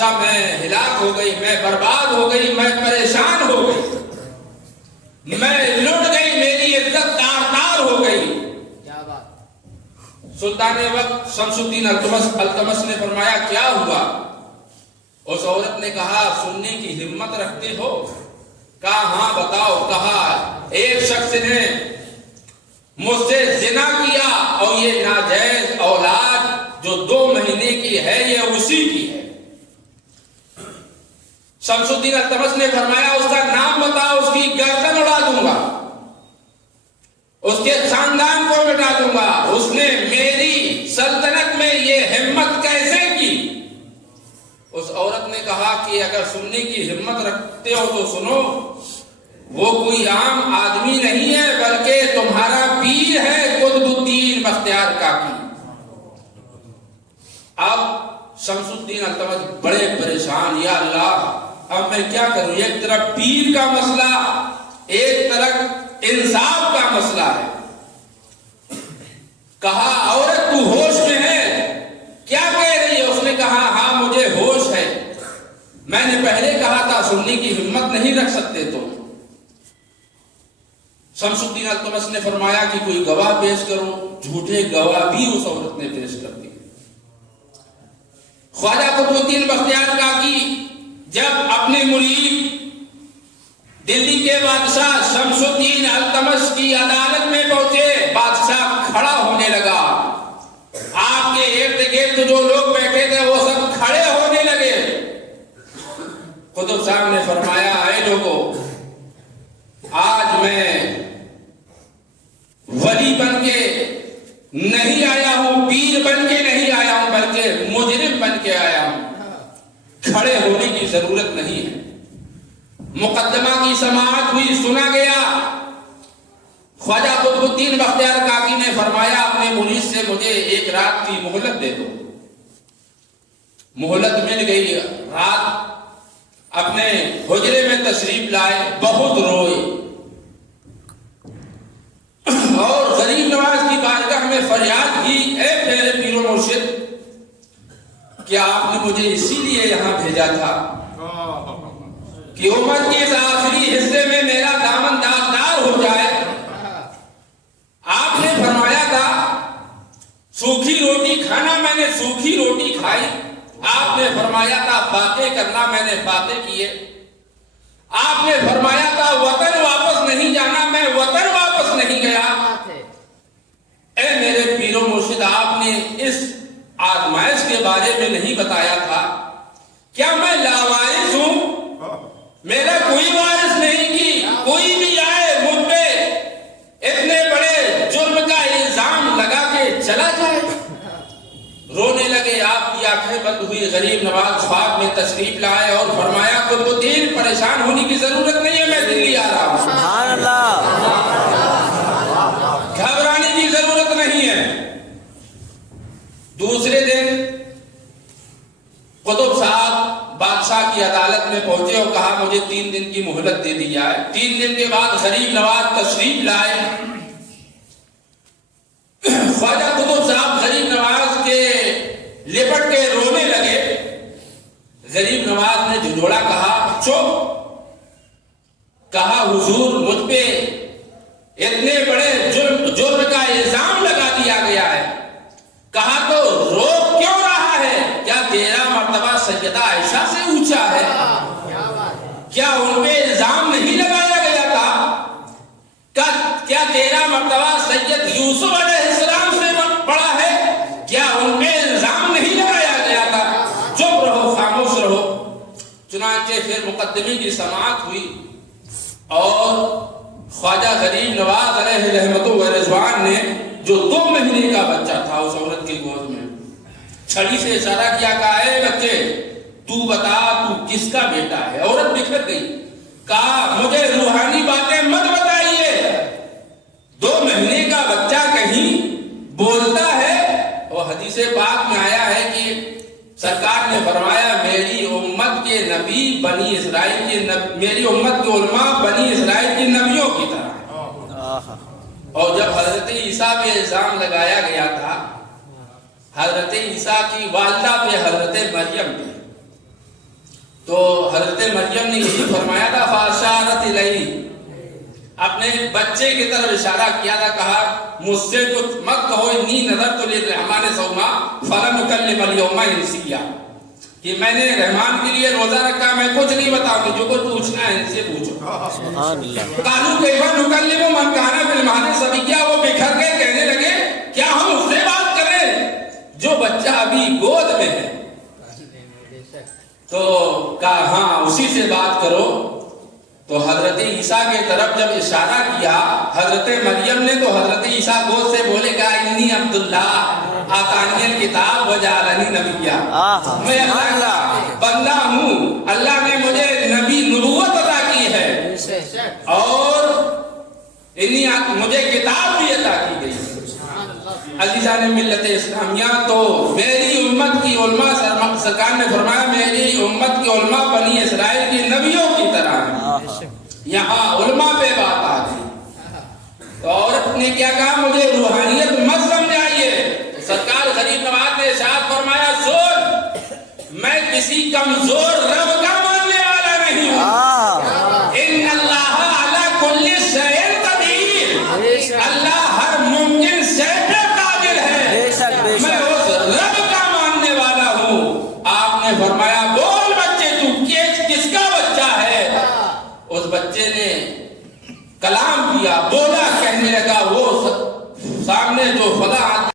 بادشاہ میں ہلاک ہو گئی، میں برباد ہو گئی، میں پریشان ہو گئی، میں لٹ گئی، میری عزت تار تار ہو گئی. کیا بات. سلطان وقت شمس الدین التمش نے فرمایا کیا ہوا؟ اس عورت نے کہا سننے کی ہمت رکھتے ہو؟ کہا ہاں بتاؤ. کہا ایک شخص نے مجھ سے زنا کیا اور یہ ناجائز اولاد جو 2 مہینے کی ہے یہ اسی کی ہے. شمس الدین التمش نے فرمایا اس کا نام بتاؤ، اس کی گردن اڑا دوں گا، اس کے خاندان کو مٹا دوں گا. اس نے میری سلطنت میں یہ ہمت کیسے کی؟ اس عورت نے کہا کہ اگر سننے کی ہمت رکھتے ہو تو سنو، وہ کوئی عام آدمی نہیں ہے بلکہ تمہارا پیر ہے قطب الدین بختیار کاکی. اب شمس الدین التمش بڑے پریشان، یا اللہ اب میں کیا کروں؟ ایک طرف پیر کا مسئلہ، ایک طرف انصاف کا مسئلہ ہے. کہا عورت تو ہوش میں ہے؟ کیا کہہ رہی ہے؟ اس نے کہا ہاں مجھے ہوش ہے، میں نے پہلے کہا تھا سننے کی ہمت نہیں رکھ سکتے تو. شمس الدین التمش نے فرمایا کہ کوئی گواہ پیش کرو. جھوٹے گواہ بھی اس عورت نے پیش کر دی. خواجہ قطب الدین بختیار کاکی جب اپنے مرید دلی کے بادشاہ شمس الدین التمش کی عدالت میں پہنچے، بادشاہ کھڑا ہونے لگا. آپ کے ارد گرد جو لوگ بیٹھے تھے وہ سب کھڑے ہونے لگے. قطب صاحب نے فرمایا اے لوگوں، آج میں ولی بن کے نہیں آیا ہوں، پیر بن کے نہیں آیا ہوں، بلکہ مجرم بن کے آیا ہوں. کھڑے ہونے کی ضرورت نہیں ہے. مقدمہ کی سماعت ہوئی، سنا گیا. خواجہ قطب الدین بختیار کاکی نے فرمایا اپنے مرید سے مجھے ایک رات کی مہلت دے دو. مہلت مل گئی. رات اپنے حجرے میں تشریف لائے، بہت روئے اور غریب نواز کی بارگاہ میں فریاد کی، اے پیارے پیر و مرشد، کیا آپ نے مجھے اسی لیے یہاں بھیجا تھا کہ عمر کے اس آخری حصے میں میرا دامن داغدار ہو جائے؟ آپ نے فرمایا تھا سوکھی روٹی کھانا، میں نے سوکھی روٹی کھائی. آپ نے فرمایا تھا فاتح کرنا، میں نے فاتح کیے. آپ نے فرمایا تھا وطن واپس نہیں جانا، میں وطن واپس نہیں گیا. اے میرے پیر و مرشد، آپ نے اس آزمائش کے بارے میں نہیں بتایا تھا. کیا میں لاوارث ہوں؟ میرا کوئی وارث نہیں کہ کوئی بھی آئے مجھ پہ اتنے بڑے جرم کا الزام لگا کے چلا جائے؟ رونے لگے. آپ کی آنکھیں بند ہوئی. غریب نواز خواب میں تشریف لائے اور فرمایا قطب الدین پریشان ہونے کی ضرورت نہیں ہے، میں دلی آ رہا ہوں. سبحان اللہ. گھبرانے کی ضرورت نہیں ہے. دوسرے دن قطب صاحب بادشاہ کی عدالت میں پہنچے اور کہا مجھے 3 دن کی مہلت دے دی جائے. 3 دن کے بعد غریب نواز تشریف لائے. خواجہ قطب صاحب غریب نواز کے لپٹ کے رونے لگے. غریب نواز نے جھنجھوڑا، کہا چپ. کہا حضور مجھ پہ اتنے بڑے جرم کا الزام لگا دیا گیا ہے. کہا تو روک کیوں رہا ہے؟ کیا تیرا مرتبہ سیدہ عائشہ سے اونچا ہے؟ کیا ان پہ الزام نہیں لگایا گیا تھا؟ کیا تیرا مرتبہ سید یوسف علیہ السلام سے بڑا ہے؟ کیا ان پہ الزام نہیں لگایا گیا تھا؟ چپ رہو، خاموش رہو. چنانچہ پھر مقدمے کی سماعت ہوئی اور خواجہ غریب نواز علیہ رحمت و رضوان نے جو 2 مہینے کا بچہ تھا اس عورت کی گود میں چھڑی سے اشارہ کیا، کہا اے بچے تو بتا تو کس کا بیٹا ہے؟ عورت بکھر گئی. کہا مجھے روحانی باتیں مت بتائیے، 2 مہینے کا بچہ کہیں بولتا ہے. اور حدیث پاک میں آیا ہے کہ سرکار نے فرمایا میری امت کے نبی بنی اسرائیل کے میری امت کے علماء بنی اسرائیل کے نبیوں کی طرح. اور جب حضرت عیسیٰ پہ الزام لگایا گیا تھا، حضرت عیسیٰ کی والدہ پہ، حضرت مریم پہ، تو حضرت مریم نے یہی فرمایا تھا فاشارت الیہ، اپنے بچے کی طرف اشارہ کیا تھا، کہا مجھ سے کچھ مت کہو، انی نذرت للرحمن صوما فلن اکلم اليوم انسیا، کہ میں نے رحمان کے لیے روزہ رکھا، میں کچھ نہیں بتاؤں گی، جو کچھ پوچھنا ہے ان سے پوچھو۔ سبحان اللہ۔ قالوا کیف نکلم من کان فی المہد صبیا، وہ بکھر کے کہنے لگے کیا ہم اس سے بات کریں جو بچہ ابھی گود میں ہے؟ تو کہا ہاں اسی سے بات کرو۔ تو حضرت عیسیٰ کے طرف جب اشارہ کیا حضرت مریم نے، تو حضرت عیسیٰ گود سے بولے کہا انی عبداللہ آتانی الکتاب وجعلنی نبیا، میں اللہ کا بندہ ہوں، اللہ نے مجھے نبی نبوت عطا کی ہے اور مجھے کتاب بھی عطا کی گئی۔ عزیزان ملت اسلامیہ، تو میری امت کی علماء، سرکار نے فرمایا میری امت کی علماء بنی اسرائیل کی نبیوں کی طرح ہیں۔ یہاں علماء پہ بات آ گئی تو عورت نے کیا کہا مجھے روحانیت مت سمجھائیے۔ سرکار غریب نواز نے ارشاد فرمایا سن، میں کسی کمزور رب کا ماننے والا نہیں ہوں، ان اللہ علی کل شیء قدیر، اللہ ہر ممکن شے پہ قادر ہے، میں اس رب کا ماننے والا ہوں۔ آپ نے فرمایا بول بچے تو کس کا بچہ ہے؟ اس بچے نے کلام کیا، بولا، کہنے لگا وہ سامنے جو خدا